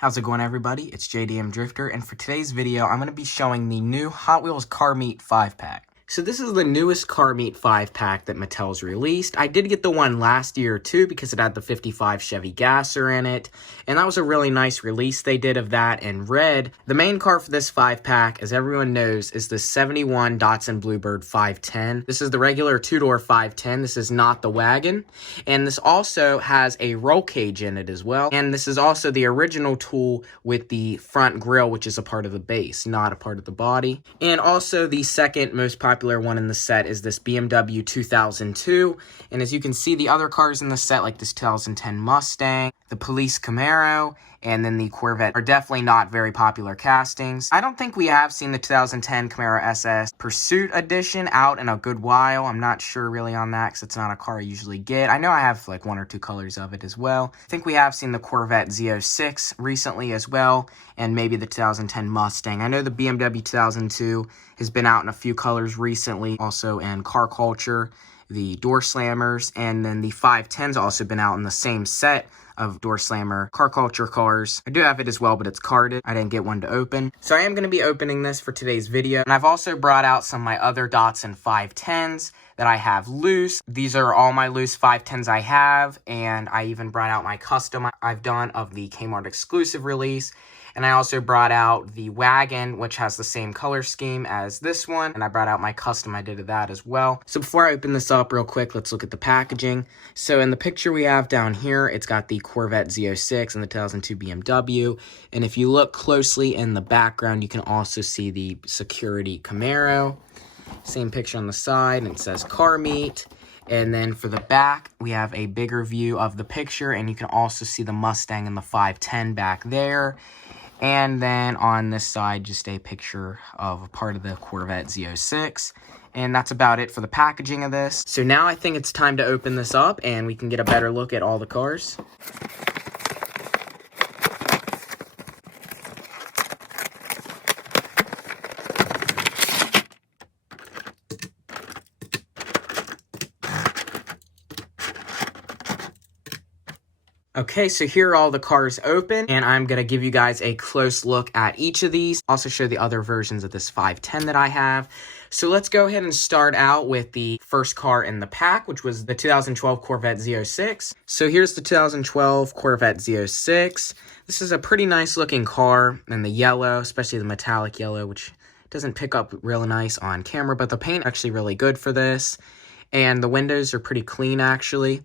How's it going, everybody? It's JDM Drifter, and for today's video, I'm going to be showing the new Hot Wheels Car Meet 5-pack. So this is the newest Car Meet 5-pack that Mattel's released. I did get the one last year too because it had the 55 Chevy Gasser in it, and that was a really nice release they did of that in red. The main car for this 5-pack, as everyone knows, is the 71 Datsun Bluebird 510. This is the regular two-door 510. This is not the wagon, and this also has a roll cage in it as well. And this is also the original tool with the front grille, which is a part of the base, not a part of the body. And also the second most popular one in the set is this BMW 2002, and as you can see, the other cars in the set, like this 2010 Mustang, the Police Camaro, and then the Corvette, are definitely not very popular castings. I don't think we have seen the 2010 Camaro SS Pursuit Edition out in a good while. I'm not sure really on that because it's not a car I usually get. I know I have like one or two colors of it as well. I think we have seen the Corvette Z06 recently as well, and maybe the 2010 Mustang. I know the BMW 2002 has been out in a few colors recently, also in Car Culture, the Door Slammers, and then the 510's also been out in the same set of Door Slammer Car Culture cars. I do have it as well, but it's carded. I didn't get one to open. So I am going to be opening this for today's video. And I've also brought out some of my other Datsun 510's that I have loose. These are all my loose 510's I have, and I even brought out my custom I've done of the Kmart exclusive release. And I also brought out the wagon, which has the same color scheme as this one. And I brought out my custom I did of that as well. So before I open this up real quick, let's look at the packaging. So in the picture we have down here, it's got the Corvette Z06 and the 2002 BMW. And if you look closely in the background, you can also see the security Camaro. Same picture on the side, and it says Car Meet. And then for the back, we have a bigger view of the picture, and you can also see the Mustang and the 510 back there. And then on this side, just a picture of a part of the Corvette Z06. And that's about it for the packaging of this. So now I think it's time to open this up and we can get a better look at all the cars. Okay, so here are all the cars open, and I'm going to give you guys a close look at each of these. Also show the other versions of this 510 that I have. So let's go ahead and start out with the first car in the pack, which was the 2012 Corvette Z06. So here's the 2012 Corvette Z06. This is a pretty nice looking car in the yellow, especially the metallic yellow, which doesn't pick up real nice on camera, but the paint actually really good for this. And the windows are pretty clean actually.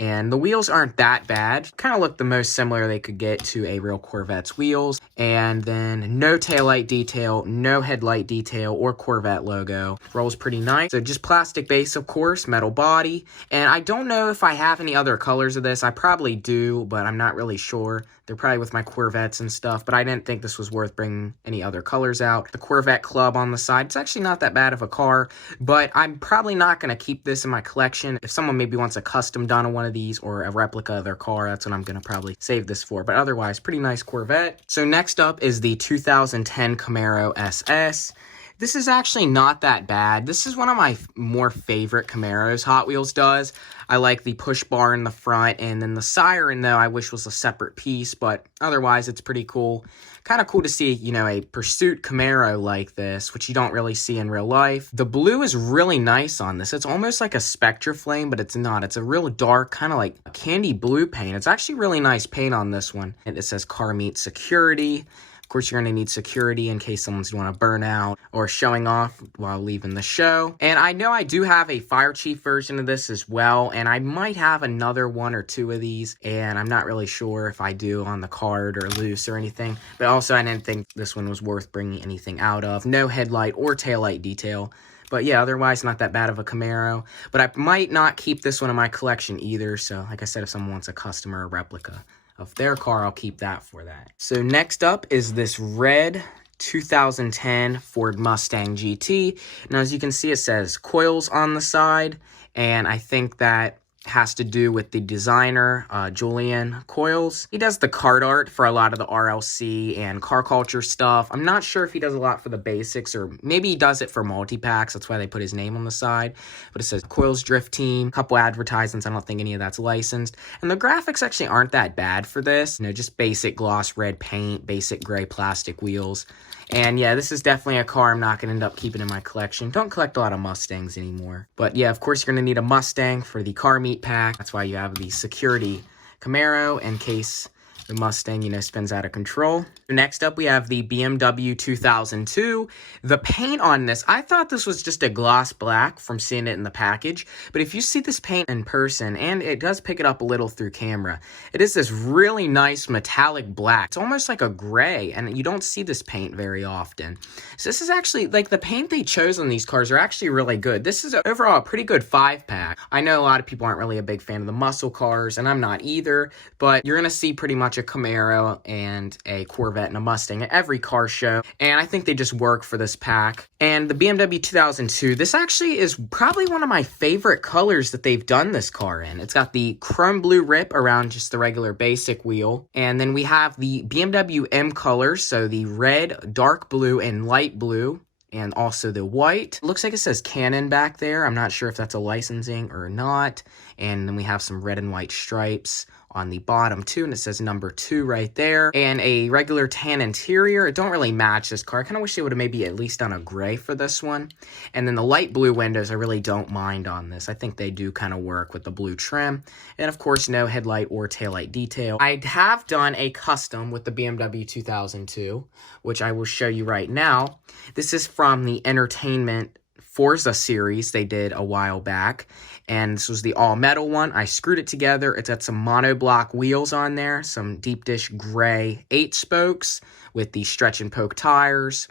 And the wheels aren't that bad. Kind of look the most similar they could get to a real Corvette's wheels. And then no taillight detail, no headlight detail, or Corvette logo. Rolls pretty nice. So just plastic base, of course, metal body. And I don't know if I have any other colors of this. I probably do, but I'm not really sure. They're probably with my Corvettes and stuff, but I didn't think this was worth bringing any other colors out. The Corvette Club on the side. It's actually not that bad of a car, but I'm probably not going to keep this in my collection. If someone maybe wants a custom done on one of these or a replica of their car, that's what I'm going to probably save this for. But otherwise, pretty nice Corvette. So next up is the 2010 Camaro SS. This is actually not that bad. This is one of my more favorite Camaros Hot Wheels does. I like the push bar in the front, and then the siren, though, I wish was a separate piece, but otherwise it's pretty cool. Kind of cool to see, you know, a Pursuit Camaro like this, which you don't really see in real life. The blue is really nice on this. It's almost like a Spectra Flame, but it's not. It's a real dark, kind of like a candy blue paint. It's actually really nice paint on this one. And it says Car Meet Security. Of course, you're going to need security in case someone's going to burn out or showing off while leaving the show. And I know I do have a Fire Chief version of this as well, and I might have another one or two of these, and I'm not really sure if I do on the card or loose or anything. But also, I didn't think this one was worth bringing anything out of. No headlight or taillight detail. But yeah, otherwise not that bad of a Camaro. But I might not keep this one in my collection either. So like I said, if someone wants a custom or a replica of their car, I'll keep that for that. So next up is this red 2010 Ford Mustang GT. Now, as you can see, it says coils on the side, and I think that has to do with the designer, Julian Coyles. He does the card art for a lot of the RLC and car culture stuff. I'm not sure if he does a lot for the basics, or maybe he does it for multi-packs. That's why they put his name on the side. But it says Coyles Drift Team, a couple advertisements. I don't think any of that's licensed. And the graphics actually aren't that bad for this. You know, just basic gloss red paint, basic gray plastic wheels. And yeah, this is definitely a car I'm not going to end up keeping in my collection. Don't collect a lot of Mustangs anymore. But yeah, of course, you're going to need a Mustang for the car meet pack. That's why you have the security Camaro in case the Mustang, you know, spins out of control. Next up, we have the BMW 2002. The paint on this, I thought this was just a gloss black from seeing it in the package. But if you see this paint in person, and it does pick it up a little through camera, it is this really nice metallic black. It's almost like a gray, and you don't see this paint very often. So this is actually, like, the paint they chose on these cars are actually really good. This is overall a pretty good 5-pack. I know a lot of people aren't really a big fan of the muscle cars, and I'm not either, but you're going to see pretty much a Camaro and a Corvette and a Mustang at every car show, and I think they just work for this pack. And the BMW 2002, this actually is probably one of my favorite colors that they've done this car in. It's got the chrome blue rip around just the regular basic wheel, and then we have the BMW M colors, so the red, dark blue, and light blue, and also the white. It looks like it says Canon back there. I'm not sure if that's a licensing or not. And then we have some red and white stripes on the bottom too, and it says number 2 right there, and a regular tan interior. It don't really match this car. I kind of wish they would have maybe at least done a gray for this one. And then the light blue windows, I really don't mind on this. I think they do kind of work with the blue trim, and of course no headlight or taillight detail. I have done a custom with the BMW 2002, which I will show you right now. This is from the Entertainment Forza series they did a while back, and this was the all-metal one. I screwed it together. It's got some monoblock wheels on there, some deep dish gray 8 spokes with the stretch and poke tires,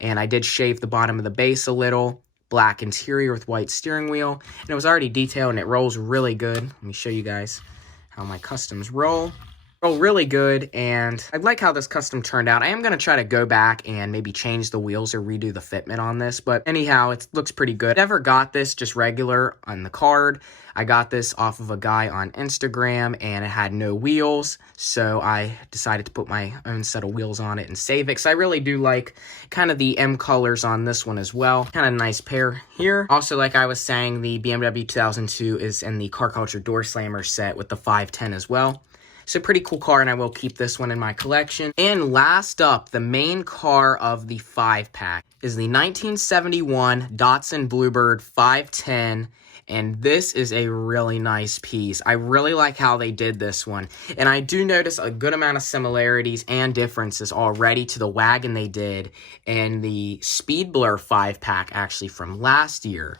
and I did shave the bottom of the base a little. Black interior with white steering wheel, and it was already detailed, and it rolls really good. Let me show you guys how my customs roll. Really good, and I like how this custom turned out. I am going to try to go back and maybe change the wheels or redo the fitment on this, but anyhow, it looks pretty good. Never got this just regular on the card. I got this off of a guy on Instagram, and it had no wheels, so I decided to put my own set of wheels on it and save it, because I really do like kind of the M colors on this one as well. Kind of nice pair here. Also, like I was saying, the BMW 2002 is in the Car Culture Door Slammer set with the 510 as well. So pretty cool car, and I will keep this one in my collection. And last up, the main car of the 5-pack is the 1971 Datsun Bluebird 510, and this is a really nice piece. I really like how they did this one, and I do notice a good amount of similarities and differences already to the wagon they did and the Speed Blur 5-pack actually from last year.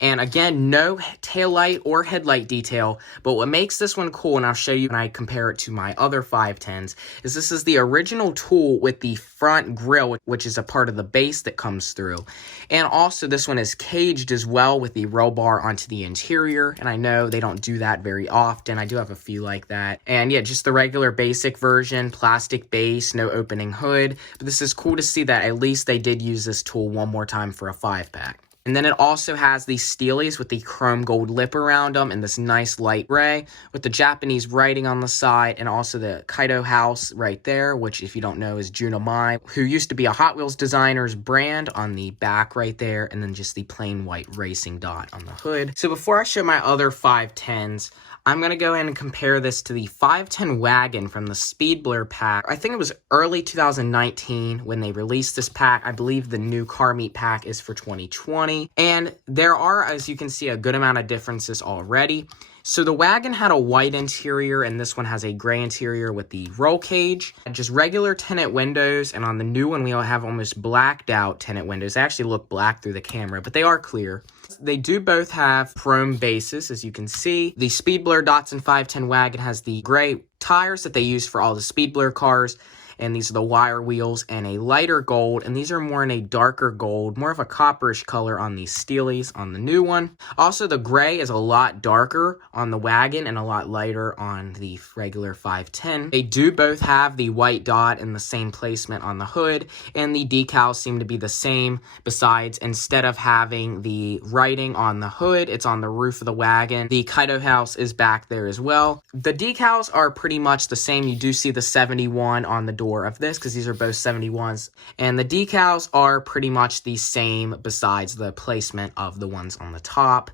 And again, no taillight or headlight detail, but what makes this one cool, and I'll show you when I compare it to my other 510s, is this is the original tool with the front grille, which is a part of the base that comes through. And also this one is caged as well with the roll bar onto the interior, and I know they don't do that very often. I do have a few like that. And yeah, just the regular basic version, plastic base, no opening hood, but this is cool to see that at least they did use this tool one more time for a 5-pack. And then it also has these steelies with the chrome gold lip around them and this nice light gray with the Japanese writing on the side, and also the Kaido house right there, which if you don't know is Juno Mai, who used to be a Hot Wheels designer's brand on the back right there, and then just the plain white racing dot on the hood. So before I show my other 510s, I'm going to go in and compare this to the 510 wagon from the Speed Blur pack. I think it was early 2019 when they released this pack. I believe the new car meet pack is for 2020. And there are, as you can see, a good amount of differences already. So the wagon had a white interior, and this one has a gray interior with the roll cage. Just regular tinted windows, and on the new one we all have almost blacked out tinted windows. They actually look black through the camera, but they are clear. They do both have chrome bases, as you can see. The Speed Blur Datsun 510 wagon has the gray tires that they use for all the Speed Blur cars, and these are the wire wheels, and a lighter gold, and these are more in a darker gold, more of a copperish color on these steelies on the new one. Also, the gray is a lot darker on the wagon and a lot lighter on the regular 510. They do both have the white dot in the same placement on the hood, and the decals seem to be the same. Besides, instead of having the writing on the hood, it's on the roof of the wagon. The Kaido house is back there as well. The decals are pretty much the same. You do see the 71 on the door of this because these are both 71s, and the decals are pretty much the same besides the placement of the ones on the top.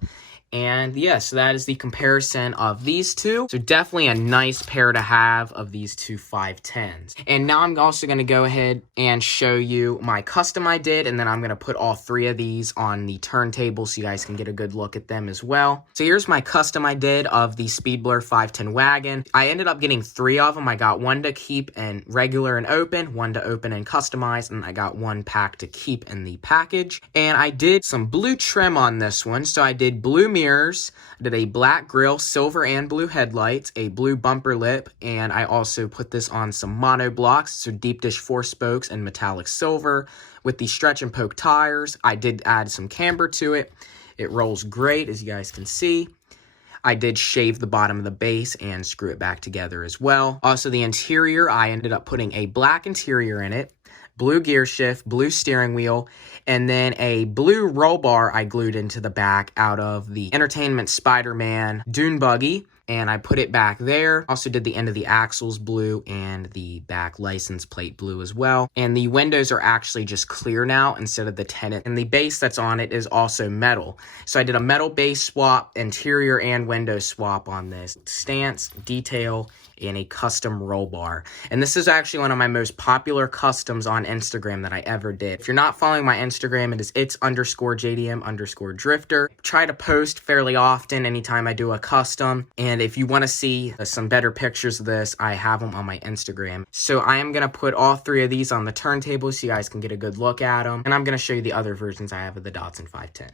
And yes, so that is the comparison of these two. So definitely a nice pair to have of these two 510s. And now I'm also going to go ahead and show you my custom I did. And then I'm going to put all three of these on the turntable so you guys can get a good look at them as well. So here's my custom I did of the Speedblur 510 wagon. I ended up getting three of them. I got one to keep in regular and open, one to open and customize, and I got one pack to keep in the package. And I did some blue trim on this one. So I did blue mirrors, I did a black grille, silver and blue headlights, a blue bumper lip, and I also put this on some mono blocks, so deep dish 4 spokes and metallic silver. With the stretch and poke tires, I did add some camber to it. It rolls great, as you guys can see. I did shave the bottom of the base and screw it back together as well. Also, the interior, I ended up putting a black interior in it, blue gear shift, blue steering wheel, and then a blue roll bar I glued into the back out of the Entertainment Spider-Man dune buggy, and I put it back there. Also did the end of the axles blue and the back license plate blue as well. And the windows are actually just clear now instead of the tinted. And the base that's on it is also metal. So I did a metal base swap, interior and window swap on this. Stance, detail, and a custom roll bar. And this is actually one of my most popular customs on Instagram that I ever did. If you're not following my Instagram, it is its_JDM_drifter. Try to post fairly often anytime I do a custom. And if you want to see some better pictures of this, I have them on my Instagram. So I am going to put all three of these on the turntable so you guys can get a good look at them. And I'm going to show you the other versions I have of the Datsun 510.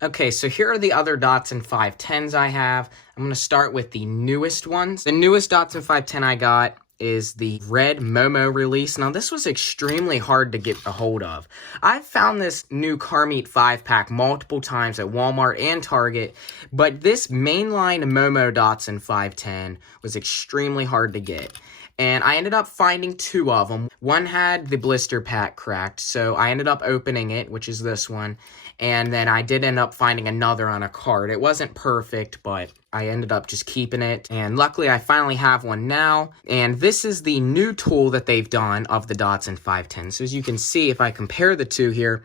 Okay, so here are the other Datsun 510s I have. I'm going to start with the newest ones. The newest Datsun 510 I got is the red Momo release. Now, this was extremely hard to get a hold of. I've found this new car meet 5-pack multiple times at Walmart and Target, but this mainline Momo Datsun 510 was extremely hard to get. And I ended up finding two of them. One had the blister pack cracked, so I ended up opening it, which is this one. And then I did end up finding another on a cart. It wasn't perfect, but I ended up just keeping it. And luckily, I finally have one now. And this is the new tool that they've done of the Datsun 510. So as you can see, if I compare the two here,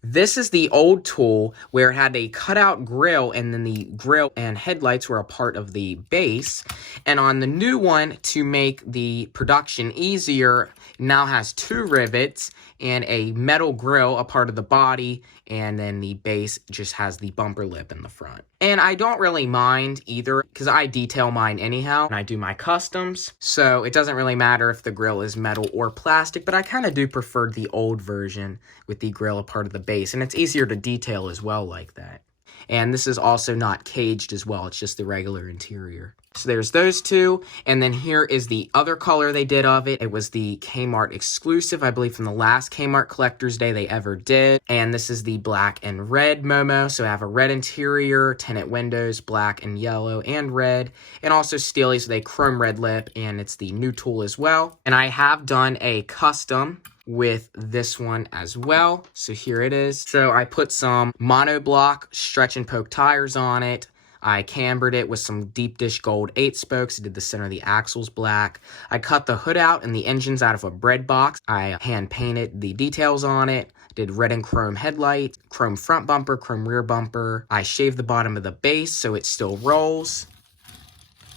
this is the old tool where it had a cutout grill, and then the grill and headlights were a part of the base. And on the new one, to make the production easier, now has 2 rivets and a metal grill, a part of the body, and then the base just has the bumper lip in the front. And I don't really mind either because I detail mine anyhow and I do my customs, so it doesn't really matter if the grill is metal or plastic, but I kind of do prefer the old version with the grill a part of the base, and it's easier to detail as well like that. And this is also not caged as well, it's just the regular interior. So there's those two, and then here is the other color they did of it. It was the Kmart exclusive, I believe from the last Kmart Collector's Day they ever did. And this is the black and red Momo, so I have a red interior, tinted windows, black and yellow and red, and also steelies with a chrome red lip, and it's the new tool as well. And I have done a custom with this one as well, so here it is. So I put some monoblock stretch and poke tires on it. I cambered it with some deep dish gold 8 spokes. I did the center of the axles black. I cut the hood out and the engines out of a bread box. I hand painted the details on it. Did red and chrome headlights, chrome front bumper, chrome rear bumper. I shaved the bottom of the base so it still rolls.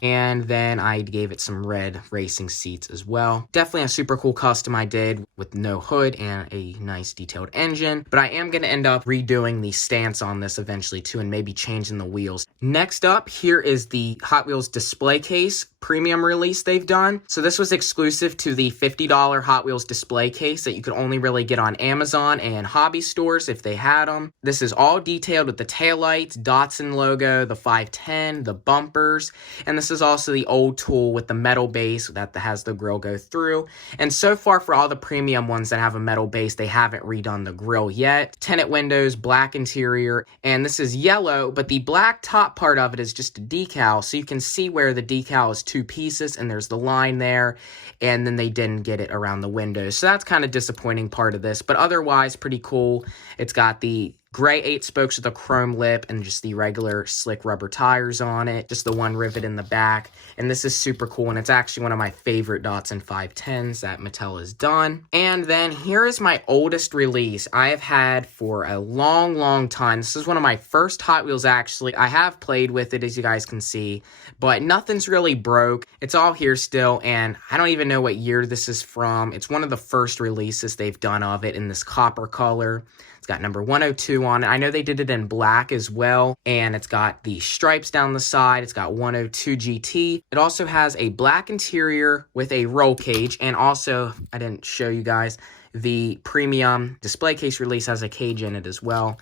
And then I gave it some red racing seats as well. Definitely a super cool custom I did with no hood and a nice detailed engine. But I am going to end up redoing the stance on this eventually too, and maybe changing the wheels. Next up, here is the Hot Wheels display case premium release they've done. So this was exclusive to the $50 Hot Wheels display case that you could only really get on Amazon and hobby stores if they had them. This is all detailed with the taillights, Datsun logo, the 510, the bumpers, and this is also the old tool with the metal base that has the grill go through. And so far for all the premium ones that have a metal base, they haven't redone the grill yet. Tinted windows, black interior, and this is yellow, but the black top part of it is just a decal, so you can see where the decal is two pieces and there's the line there, and then they didn't get it around the windows. So that's kind of disappointing part of this, but otherwise pretty cool. It's got the gray 8 spokes with a chrome lip and just the regular slick rubber tires on it. Just the one rivet in the back. And this is super cool, and it's actually one of my favorite Datsun 510s that Mattel has done. And then here is my oldest release I have had for a long, long time. This is one of my first Hot Wheels, actually. I have played with it, as you guys can see, but nothing's really broke. It's all here still, and I don't even know what year this is from. It's one of the first releases they've done of it in this copper color. It's got number 102 on it. I know they did it in black as well, and it's got the stripes down the side. It's got 102 GT. It also has a black interior with a roll cage, and also, I didn't show you guys, the premium display case release has a cage in it as well.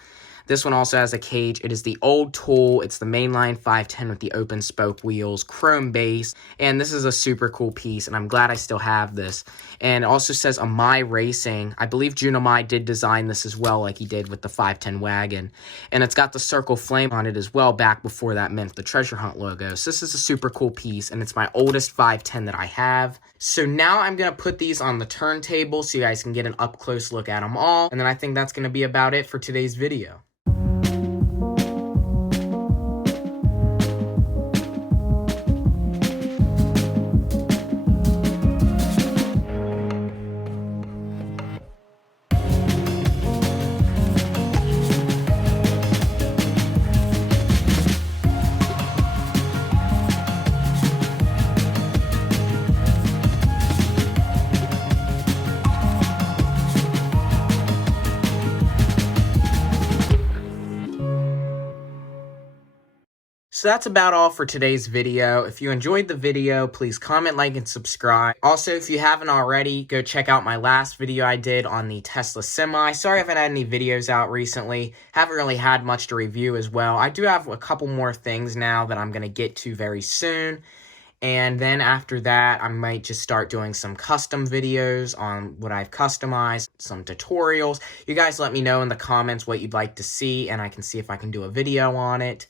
This one also has a cage. It is the old tool. It's the mainline 510 with the open spoke wheels, chrome base, and this is a super cool piece, and I'm glad I still have this. And it also says Amai Racing. I believe Jun Amai did design this as well, like he did with the 510 wagon. And it's got the circle flame on it as well, back before that meant the treasure hunt logo. So this is a super cool piece, and it's my oldest 510 that I have. So now I'm going to put these on the turntable so you guys can get an up-close look at them all. And then I think that's going to be about it for today's video. So that's about all for today's video. If you enjoyed the video, please comment, like, and subscribe. Also, if you haven't already, go check out my last video I did on the Tesla Semi. Sorry I haven't had any videos out recently. Haven't really had much to review as well. I do have a couple more things now that I'm going to get to very soon. And then after that, I might just start doing some custom videos on what I've customized, some tutorials. You guys let me know in the comments what you'd like to see, and I can see if I can do a video on it.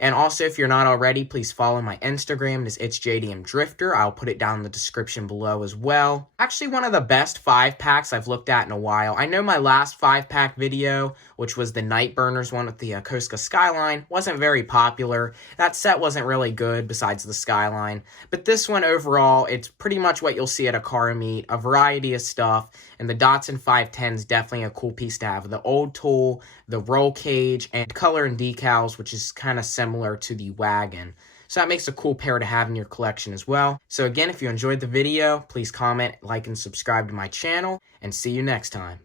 And also, if you're not already, please follow my Instagram. It's JDM Drifter. I'll put it down in the description below as well. Actually, one of the best 5-packs I've looked at in a while. I know my last 5-pack video, which was the Night Burners one with the Koska Skyline, wasn't very popular. That set wasn't really good besides the Skyline. But this one overall, it's pretty much what you'll see at a car meet, a variety of stuff. And the Datsun 510 is definitely a cool piece to have. The old tool, the roll cage, and color and decals, which is kind of similar to the wagon. So that makes a cool pair to have in your collection as well. So again, if you enjoyed the video, please comment, like, and subscribe to my channel, and see you next time.